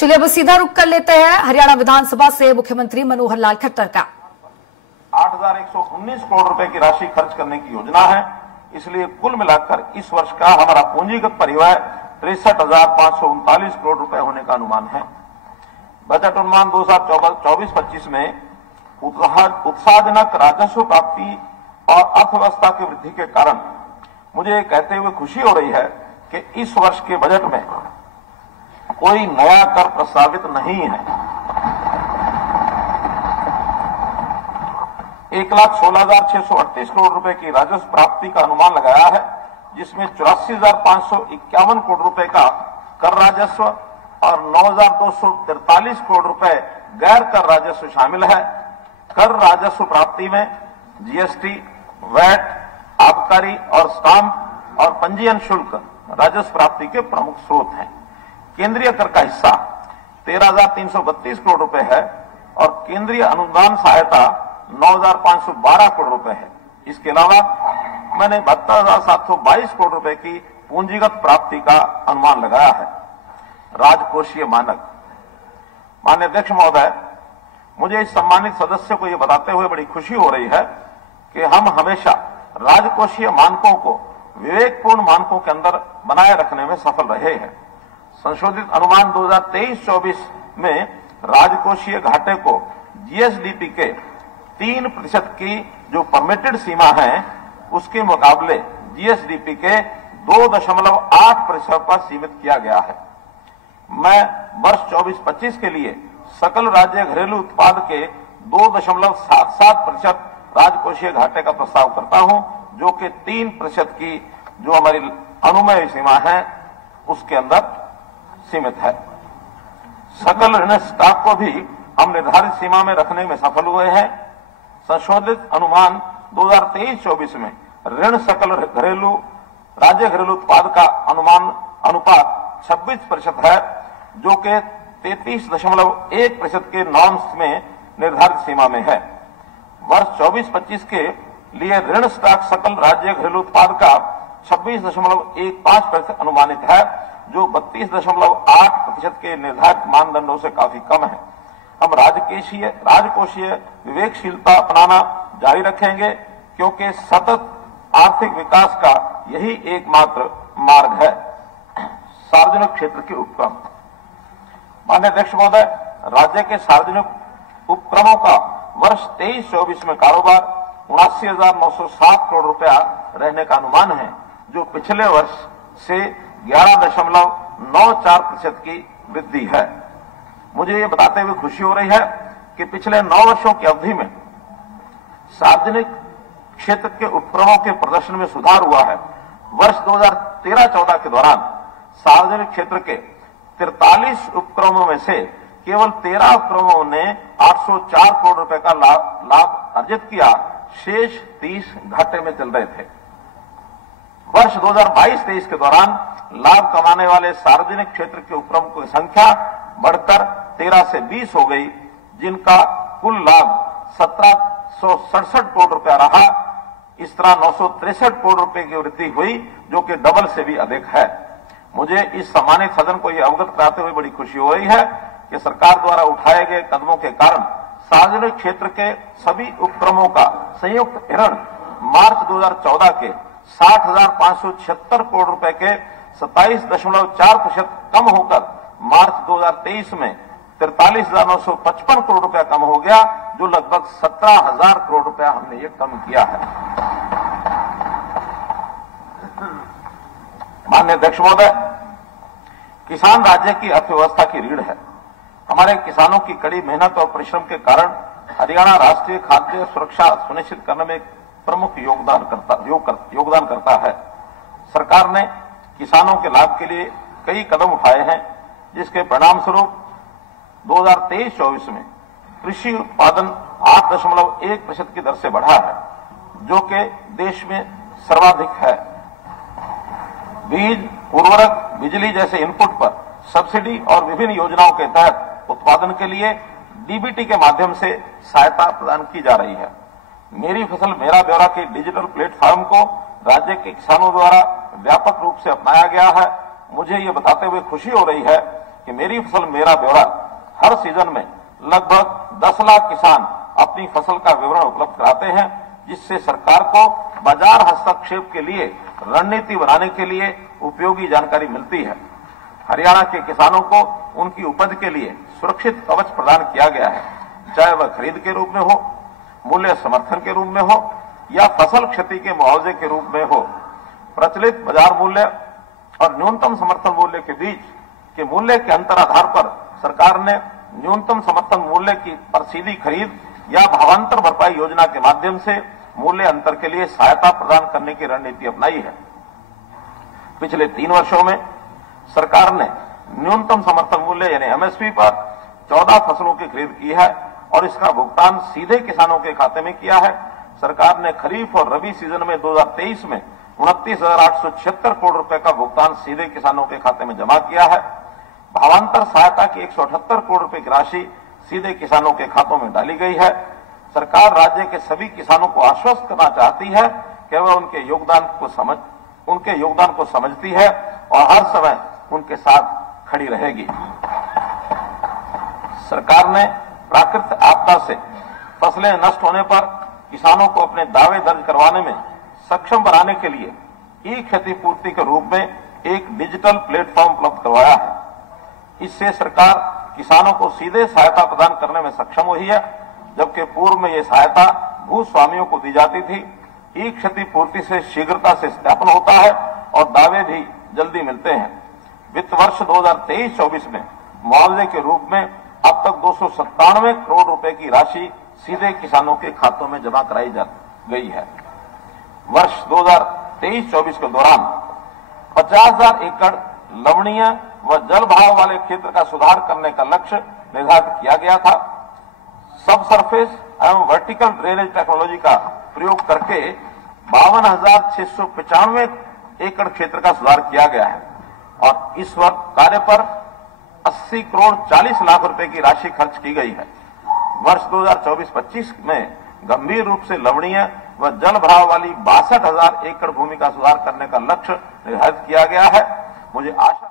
चलिए अब सीधा रुख कर लेते हैं हरियाणा विधानसभा से मुख्यमंत्री मनोहर लाल खट्टर का। 8,119 करोड़ रुपए की राशि खर्च करने की योजना है। इसलिए कुल मिलाकर इस वर्ष का हमारा पूंजीगत परिव्यय 63,539 करोड़ रुपए होने का अनुमान है। बजट अनुमान 2024-25 में उत्साहजनक राजस्व प्राप्ति और अर्थव्यवस्था की वृद्धि के कारण मुझे ये कहते हुए खुशी हो रही है कि इस वर्ष के बजट में कोई नया कर प्रस्तावित नहीं है। 1,16,638 करोड़ रुपए की राजस्व प्राप्ति का अनुमान लगाया है, जिसमें 84,551 करोड़ रुपए का कर राजस्व और 9,243 करोड़ रुपए गैर कर राजस्व शामिल है। कर राजस्व प्राप्ति में जीएसटी, वैट, आबकारी और स्टाम्प और पंजीयन शुल्क राजस्व प्राप्ति के प्रमुख स्रोत हैं। केंद्रीय कर का हिस्सा 13,332 करोड़ रुपए है और केंद्रीय अनुदान सहायता 9,512 करोड़ रुपए है। इसके अलावा मैंने 72,722 करोड़ रुपए की पूंजीगत प्राप्ति का अनुमान लगाया है। राजकोषीय मानक। माननीय अध्यक्ष महोदय, मुझे इस सम्मानित सदस्य को यह बताते हुए बड़ी खुशी हो रही है कि हम हमेशा राजकोषीय मानकों को विवेकपूर्ण मानकों के अंदर बनाए रखने में सफल रहे हैं। संशोधित अनुमान 2023-24 में राजकोषीय घाटे को जीएसडीपी के 3% की जो परमिटेड सीमा है उसके मुकाबले जीएसडीपी के 2.8% पर सीमित किया गया है। मैं वर्ष 24-25 के लिए सकल राज्य घरेलू उत्पाद के 2.77% राजकोषीय घाटे का प्रस्ताव करता हूं, जो कि 3% की जो हमारी अनुमेय सीमा है उसके अंदर सीमित है। सकल ऋण स्टॉक को भी हम निर्धारित सीमा में रखने में सफल हुए हैं। संशोधित अनुमान 2023-24 में ऋण सकल राज्य घरेलू उत्पाद का अनुपात 26% है, जो कि 33.1% के नॉर्म्स में निर्धारित सीमा में है। वर्ष 24-25 के लिए ऋण स्टॉक सकल राज्य घरेलू उत्पाद का 26.15% अनुमानित है, जो 32.8% के निर्धारित मानदंडों से काफी कम है। हम राजकोषीय विवेकशीलता अपनाना जारी रखेंगे, क्योंकि सतत आर्थिक विकास का यही एकमात्र मार्ग है। सार्वजनिक क्षेत्र के उपक्रम। माननीय अध्यक्ष महोदय, राज्य के सार्वजनिक उपक्रमों का वर्ष 23-24 में कारोबार 79,907 करोड़ रुपया रहने का अनुमान है, जो पिछले वर्ष से 11.94% की वृद्धि है। मुझे ये बताते हुए खुशी हो रही है कि पिछले 9 वर्षों की अवधि में सार्वजनिक क्षेत्र के उपक्रमों के प्रदर्शन में सुधार हुआ है। वर्ष 2013-14 के दौरान सार्वजनिक क्षेत्र के 43 उपक्रमों में से केवल 13 उपक्रमों ने 804 करोड़ रुपए का लाभ अर्जित किया, शेष 30 घाटे में चल रहे थे। वर्ष 2022-23 के दौरान लाभ कमाने वाले सार्वजनिक क्षेत्र के उपक्रमों की संख्या बढ़कर 13 से 20 हो गई, जिनका कुल लाभ 1,767 करोड़ रुपया रहा। इस तरह 963 करोड़ रुपए की वृद्धि हुई, जो कि डबल से भी अधिक है। मुझे इस सम्मानित सदन को यह अवगत कराते हुए बड़ी खुशी हो रही है कि सरकार द्वारा उठाए गए कदमों के कारण सार्वजनिक क्षेत्र के सभी उपक्रमों का संयुक्त ऋण मार्च 2014 के 60,576 करोड़ रुपए के 27.4% कम होकर मार्च 2023 में 43,955 करोड़ रुपया कम हो गया, जो लगभग 17,000 करोड़ रुपया हमने ये कम किया है। माननीय अध्यक्ष महोदय, किसान राज्य की अर्थव्यवस्था की रीढ़ है। हमारे किसानों की कड़ी मेहनत और परिश्रम के कारण हरियाणा राष्ट्रीय खाद्य सुरक्षा सुनिश्चित करने में प्रमुख योगदान करता है। सरकार ने किसानों के लाभ के लिए कई कदम उठाए हैं, जिसके परिणाम स्वरूप 2023-24 में कृषि उत्पादन 8.1% की दर से बढ़ा है, जो कि देश में सर्वाधिक है। बीज, उर्वरक, बिजली जैसे इनपुट पर सब्सिडी और विभिन्न योजनाओं के तहत उत्पादन के लिए डीबीटी के माध्यम से सहायता प्रदान की जा रही है। मेरी फसल मेरा ब्यौरा के डिजिटल प्लेटफॉर्म को राज्य के किसानों द्वारा व्यापक रूप से अपनाया गया है। मुझे ये बताते हुए खुशी हो रही है कि मेरी फसल मेरा ब्यौरा हर सीजन में लगभग 10 लाख किसान अपनी फसल का विवरण उपलब्ध कराते हैं, जिससे सरकार को बाजार हस्तक्षेप के लिए रणनीति बनाने के लिए उपयोगी जानकारी मिलती है। हरियाणा के किसानों को उनकी उपज के लिए सुरक्षित कवच प्रदान किया गया है, चाहे वह खरीद के रूप में हो, मूल्य समर्थन के रूप में हो या फसल क्षति के मुआवजे के रूप में हो। प्रचलित बाजार मूल्य और न्यूनतम समर्थन मूल्य के बीच के मूल्य के अंतर आधार पर सरकार ने न्यूनतम समर्थन मूल्य की पर सीधी खरीद या भावांतर भरपाई योजना के माध्यम से मूल्य अंतर के लिए सहायता प्रदान करने की रणनीति अपनाई है। पिछले 3 वर्षों में सरकार ने न्यूनतम समर्थन मूल्य यानी एमएसपी पर 14 फसलों की खरीद की है और इसका भुगतान सीधे किसानों के खाते में किया है। सरकार ने खरीफ और रबी सीजन में 2023 में 29,876 करोड़ रुपए का भुगतान सीधे किसानों के खाते में जमा किया है। भावांतर सहायता की 178 करोड़ रुपए की राशि सीधे किसानों के खातों में डाली गई है। सरकार राज्य के सभी किसानों को आश्वस्त करना चाहती है कि वह उनके योगदान को समझती है और हर समय उनके साथ खड़ी रहेगी। सरकार ने प्राकृतिक आपदा से फसलें नष्ट होने पर किसानों को अपने दावे दर्ज करवाने में सक्षम बनाने के लिए ई क्षतिपूर्ति के रूप में एक डिजिटल प्लेटफॉर्म उपलब्ध करवाया है। इससे सरकार किसानों को सीधे सहायता प्रदान करने में सक्षम हुई है, जबकि पूर्व में यह सहायता भूस्वामियों को दी जाती थी। ई क्षतिपूर्ति से शीघ्रता से सत्यापन होता है और दावे भी जल्दी मिलते हैं। वित्त वर्ष 2023-24 में मुआवजे के रूप में अब तक 297 करोड़ रुपए की राशि सीधे किसानों के खातों में जमा कराई जा गई है। वर्ष 2023-24 के दौरान 50,000 एकड़ लवणीय व जल बहाव वाले क्षेत्र का सुधार करने का लक्ष्य निर्धारित किया गया था। सब सरफेस एवं वर्टिकल ड्रेनेज टेक्नोलॉजी का प्रयोग करके 52,695 एकड़ क्षेत्र का सुधार किया गया है और इस वक्त कार्य पर 80 करोड़ 40 लाख रुपए की राशि खर्च की गई है। वर्ष 2024-25 में गंभीर रूप से लवणीय व जल भराव वाली 62,000 एकड़ भूमि का सुधार करने का लक्ष्य निर्धारित किया गया है। मुझे आशा